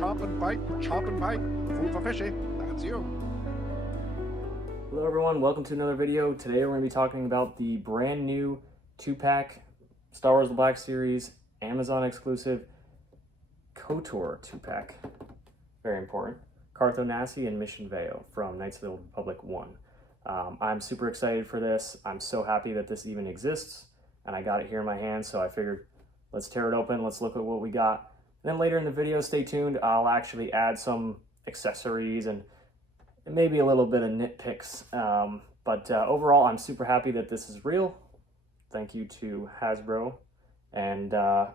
chop and bite, food for fishy, that's you. Hello everyone, welcome to another video. Today we're going to be talking about the brand new 2-pack Star Wars The Black Series Amazon exclusive KOTOR 2-pack. Very important. Carth, Onasi, and Mission Veo from Knights of the Old Republic 1. I'm super excited for this. I'm so happy that this even exists, and I got it here in my hand, so I figured let's tear it open, let's look at what we got. And then later in the video, stay tuned, I'll actually add some accessories and maybe a little bit of nitpicks. But overall, I'm super happy that this is real. Thank you to Hasbro, and I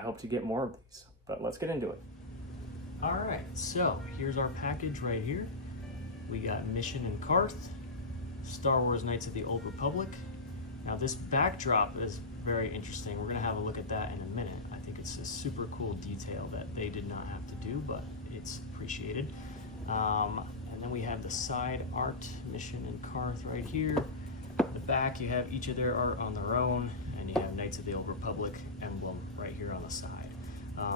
hope to get more of these. But let's get into it. All right, so here's our package right here. We got Mission and Carth, Star Wars Knights of the Old Republic. Now this backdrop is very interesting. We're gonna have a look at that in a minute. I think it's a super cool detail that they did not have to do, but it's appreciated. And then we have the side art, Mission and Carth right here. The back, you have each of their art on their own, and you have Knights of the Old Republic emblem right here on the side.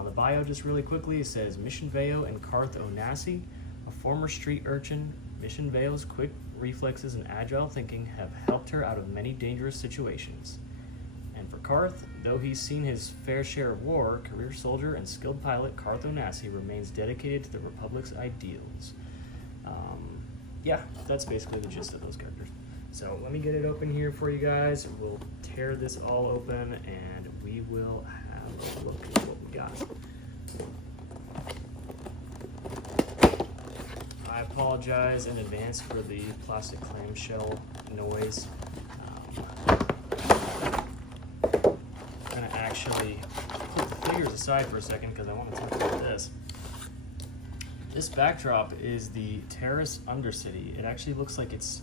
The bio, just really quickly, it says Mission Veo and Carth Onasi, a former street urchin. Mission Veo's quick reflexes and agile thinking have helped her out of many dangerous situations. And for Carth, though he's seen his fair share of war, career soldier and skilled pilot Carth Onasi remains dedicated to the Republic's ideals. Yeah, that's basically the gist of those characters. So let me get it open here for you guys. We'll tear this all open and we will have a look at what we got. I apologize in advance for the plastic clamshell noise. I'm gonna actually put the figures aside for a second because I want to talk about this. This backdrop is the Terrace Undercity. It actually looks like it's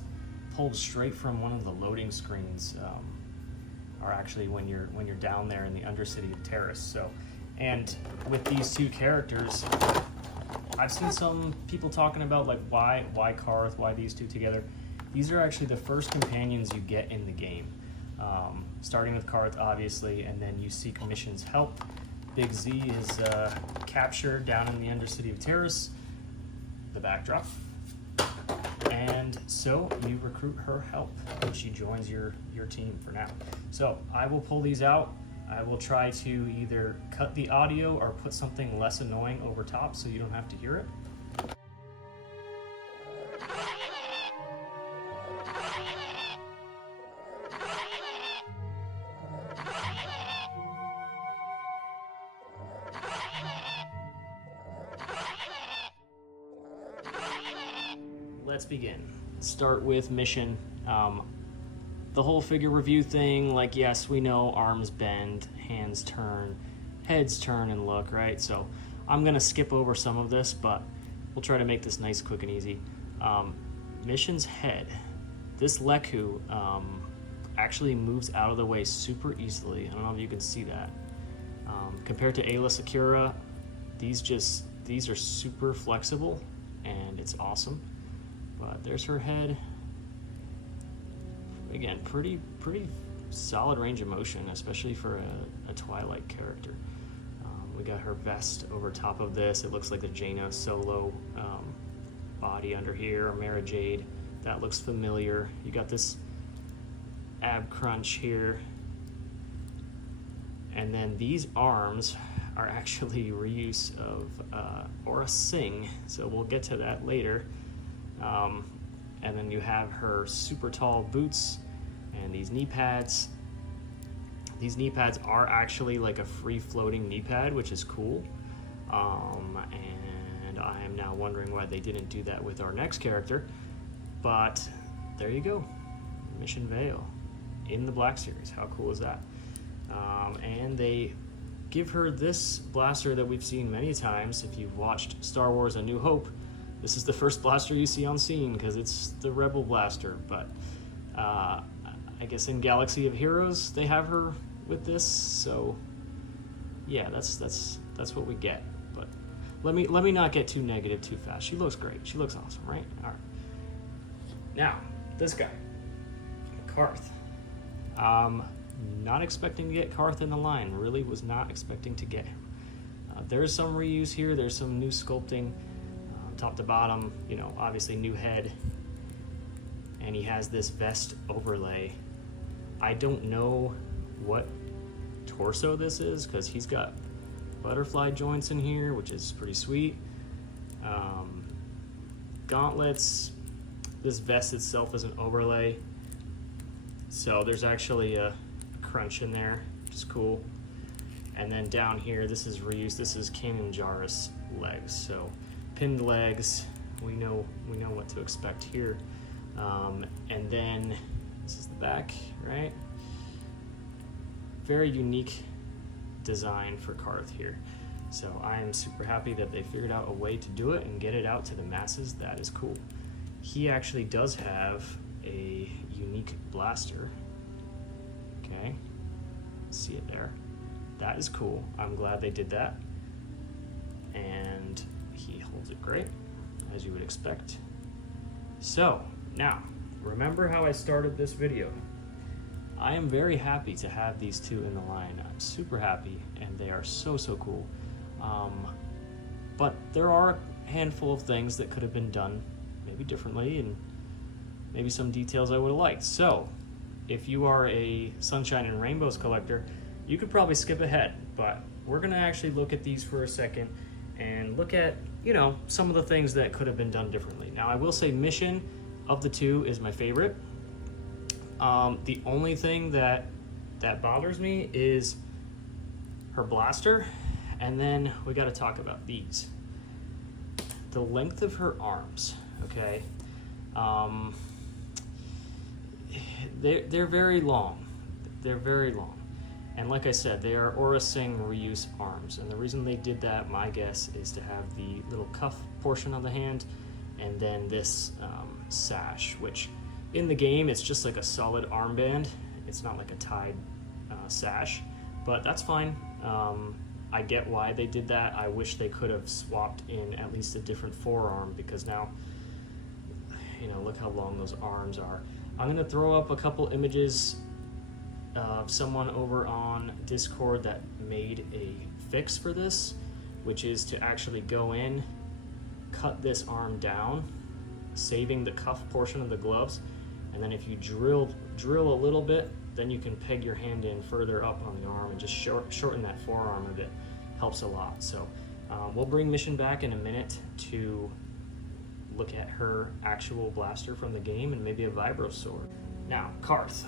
pulled straight from one of the loading screens, or actually when you're down there in the Undercity of Terrace. So, and with these two characters, I've seen some people talking about like why Carth, why these two together. These are actually the first companions you get in the game. Starting with Carth, obviously, and then you seek Mission's help. Big Z is captured down in the Undercity of Terrace, the backdrop. And so you recruit her help, and she joins your team for now. So I will pull these out. I will try to either cut the audio or put something less annoying over top so you don't have to hear it. Let's begin. Start with Mission. The whole figure review thing, like, yes, we know arms bend, hands turn, heads turn and look, right? So I'm gonna skip over some of this, but we'll try to make this nice, quick, and easy. Mission's head. This Leku actually moves out of the way super easily. I don't know if you can see that. Compared to Ayla Sakura, these are super flexible, and it's awesome. But there's her head. Again, pretty solid range of motion, especially for a Twilight character. We got her vest over top of this. It looks like the Jaina Solo body under here, or Mara Jade. That looks familiar. You got this ab crunch here. And then these arms are actually reuse of Aura Singh, so we'll get to that later. And then you have her super tall boots and these knee pads. These knee pads are actually like a free floating knee pad, which is cool. And I am now wondering why they didn't do that with our next character. But there you go, Mission Veo in the Black Series. How cool is that? And they give her this blaster that we've seen many times. If you've watched Star Wars A New Hope, this is the first blaster you see on scene because it's the Rebel blaster, but I guess in Galaxy of Heroes they have her with this, so yeah, that's what we get. But let me not get too negative too fast. She looks great. She looks awesome, right? All right. Now this guy, Carth. Not expecting to get Carth in the line. Really was not expecting to get him. There's some reuse here. There's some new sculpting, top to bottom, you know, obviously new head. And he has this vest overlay. I don't know what torso this is because he's got butterfly joints in here, which is pretty sweet. Gauntlets. This vest itself is an overlay. So there's actually a crunch in there, which is cool. And then down here, this is reused. This is Kanan Jarrus legs. So pinned legs, we know what to expect here. And then this is the back, right? Very unique design for Carth here. So I am super happy that they figured out a way to do it and get it out to the masses. That is cool. He actually does have a unique blaster. Okay, see it there. That is cool. I'm glad they did that. And he holds it great, as you would expect. So now, remember how I started this video. I am very happy to have these two in the line. I'm super happy, and they are so cool. But there are a handful of things that could have been done maybe differently, and maybe some details I would have liked. So if you are a Sunshine and Rainbows collector, you could probably skip ahead, but we're gonna actually look at these for a second and look at, you know, some of the things that could have been done differently. Now, I will say Mission of the two is my favorite. The only thing that bothers me is her blaster, and then we got to talk about these. The length of her arms, okay? They're very long. They're very long. And like I said, they are Aura Singh reuse arms. And the reason they did that, my guess, is to have the little cuff portion on the hand and then this sash, which in the game, it's just like a solid armband. It's not like a tied sash, but that's fine. I get why they did that. I wish they could have swapped in at least a different forearm, because now, you know, look how long those arms are. I'm gonna throw up a couple images of someone over on Discord that made a fix for this, which is to actually go in, cut this arm down, saving the cuff portion of the gloves, and then if you drill a little bit, then you can peg your hand in further up on the arm and just shorten that forearm a bit. Helps a lot. So we'll bring Mission back in a minute to look at her actual blaster from the game and maybe a vibro sword. Now, Carth.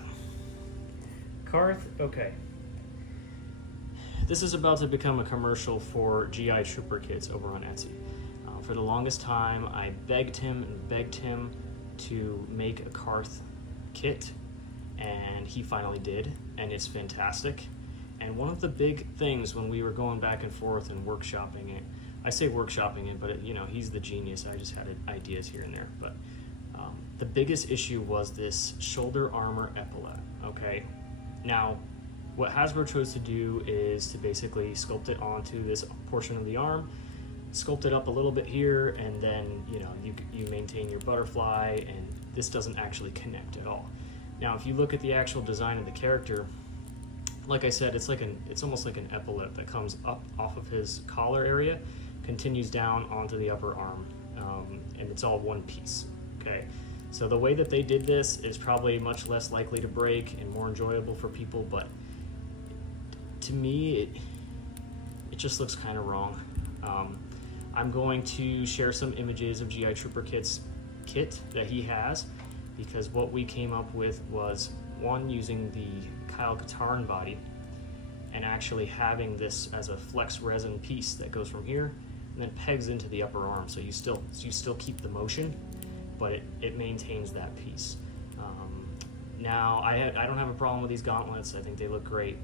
Carth, okay. This is about to become a commercial for GI Trooper kits over on Etsy. For the longest time, I begged him to make a Carth kit, and he finally did, and it's fantastic. And one of the big things when we were going back and forth and workshopping it, I say workshopping it, but it, you know, he's the genius. I just had ideas here and there. But the biggest issue was this shoulder armor epaulette, okay? Now, what Hasbro chose to do is to basically sculpt it onto this portion of the arm, sculpt it up a little bit here, and then, you know, you maintain your butterfly, and this doesn't actually connect at all. Now, if you look at the actual design of the character, like I said, it's almost like an epaulette that comes up off of his collar area, continues down onto the upper arm, and it's all one piece, okay? So the way that they did this is probably much less likely to break and more enjoyable for people, but to me, it just looks kind of wrong. I'm going to share some images of GI Trooper kit that he has, because what we came up with was one, using the Kyle Katarn body and actually having this as a flex resin piece that goes from here and then pegs into the upper arm, so you still keep the motion, but it maintains that piece. Now I don't have a problem with these gauntlets. I think they look great.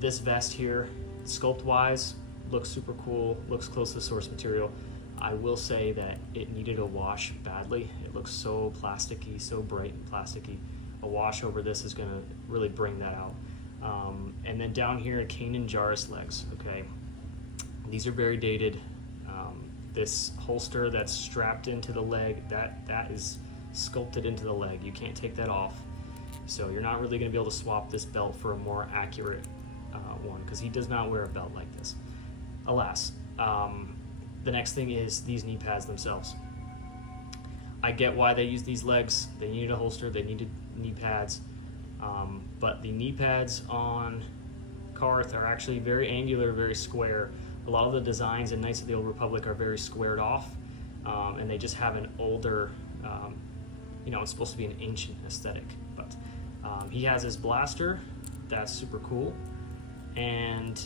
This vest here, sculpt wise, looks super cool, looks close to the source material. I will say that it needed a wash badly. It looks so plasticky, so bright and plasticky. A wash over this is gonna really bring that out. And then down here, Kanan Jarrus legs, okay? These are very dated. This holster that's strapped into the leg, that is sculpted into the leg. You can't take that off. So you're not really gonna be able to swap this belt for a more accurate one, because he does not wear a belt like this. alas, the next thing is these knee pads themselves. I get why they use these legs. They needed a holster, they needed knee pads, but the knee pads on Carth are actually very angular, very square. A lot of the designs in Knights of the Old Republic are very squared off, and they just have an older, it's supposed to be an ancient aesthetic. But he has his blaster, that's super cool, and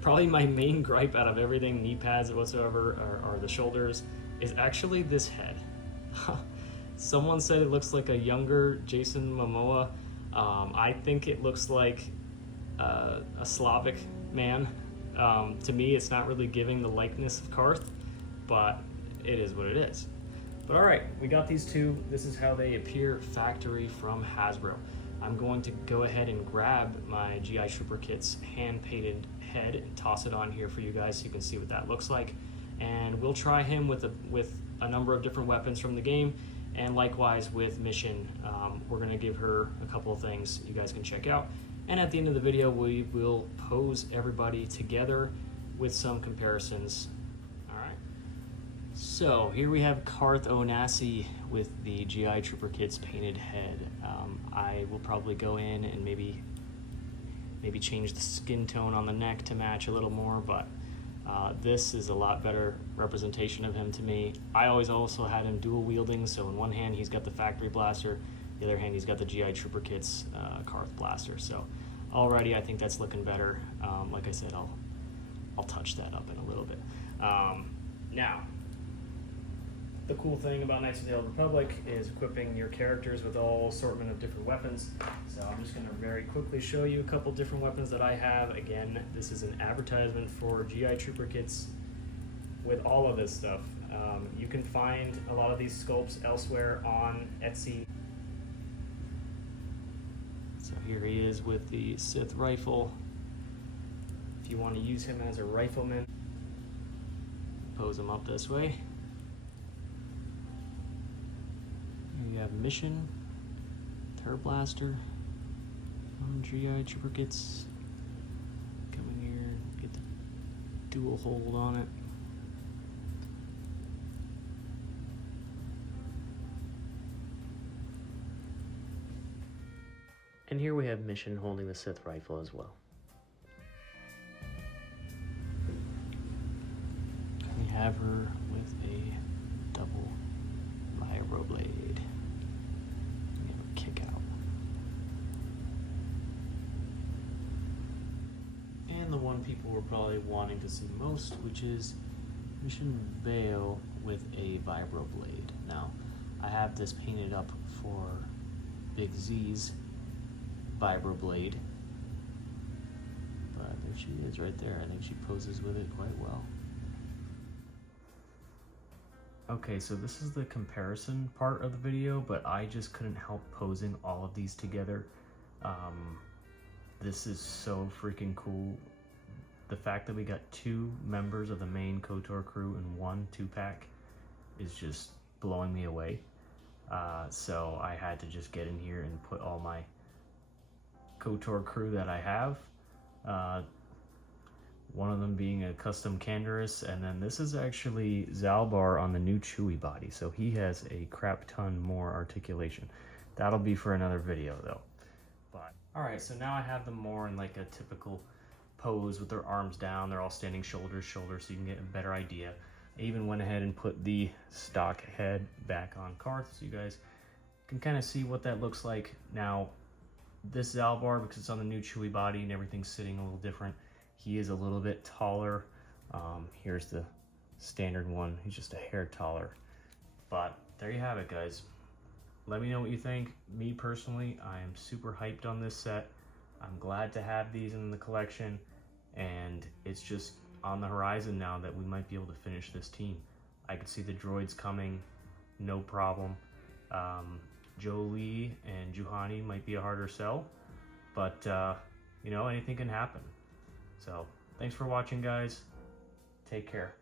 probably my main gripe out of everything, knee pads whatsoever, are the shoulders, is actually this head. Someone said it looks like a younger Jason Momoa. I think it looks like a Slavic man. To me, it's not really giving the likeness of Carth, but it is what it is. But all right, we got these two. This is how they appear factory from Hasbro. I'm going to go ahead and grab my GI Trooper Kit's hand-painted head and toss it on here for you guys so you can see what that looks like. And we'll try him with a number of different weapons from the game, and likewise with Mission. We're going to give her a couple of things you guys can check out. And at the end of the video, we will pose everybody together with some comparisons. All right. So here we have Carth Onasi with the GI Trooper Kit's painted head. I will probably go in and maybe change the skin tone on the neck to match a little more, but this is a lot better representation of him to me. I always also had him dual wielding, so in one hand he's got the factory blaster, the other hand he's got the GI Trooper Kit's Carth blaster. So already I think that's looking better. Like I said, I'll touch that up in a little bit. Now, the cool thing about Knights of the Old Republic is equipping your characters with all assortment of different weapons. So I'm just going to very quickly show you a couple different weapons that I have. Again, this is an advertisement for GI Trooper Kits with all of this stuff. You can find a lot of these sculpts elsewhere on Etsy. So here he is with the Sith rifle. If you want to use him as a rifleman, pose him up this way. Here you have Mission, Turret Blaster, GI Trooper Kits. Come in here, get the dual hold on it. And here we have Mission holding the Sith rifle as well. We have her with a double vibro blade. We have a kick out. And the one people were probably wanting to see most, which is Mission Veil with a vibro blade. Now, I have this painted up for Big Z's vibro blade, but there she is right there. I think she poses with it quite well. Okay, so this is the comparison part of the video, but I just couldn't help posing all of these together. This is so freaking cool. The fact that we got two members of the main KOTOR crew in one 2-pack is just blowing me away. So I had to just get in here and put all my KOTOR crew that I have. One of them being a custom Canderous, and then this is actually Zalbar on the new Chewie body, so he has a crap ton more articulation. That'll be for another video though. But alright, so now I have them more in like a typical pose with their arms down. They're all standing shoulder to shoulder, so you can get a better idea. I even went ahead and put the stock head back on Carth, so you guys can kind of see what that looks like. Now, this Zalbar, because it's on the new Chewie body and everything's sitting a little different, he is a little bit taller. Here's the standard one. He's just a hair taller. But there you have it, guys. Let me know what you think. Me personally, I am super hyped on this set. I'm glad to have these in the collection, and it's just on the horizon now that we might be able to finish this team. I could see the droids coming, no problem. Jolie and Juhani might be a harder sell, but you know, anything can happen. So thanks for watching, guys. Take care.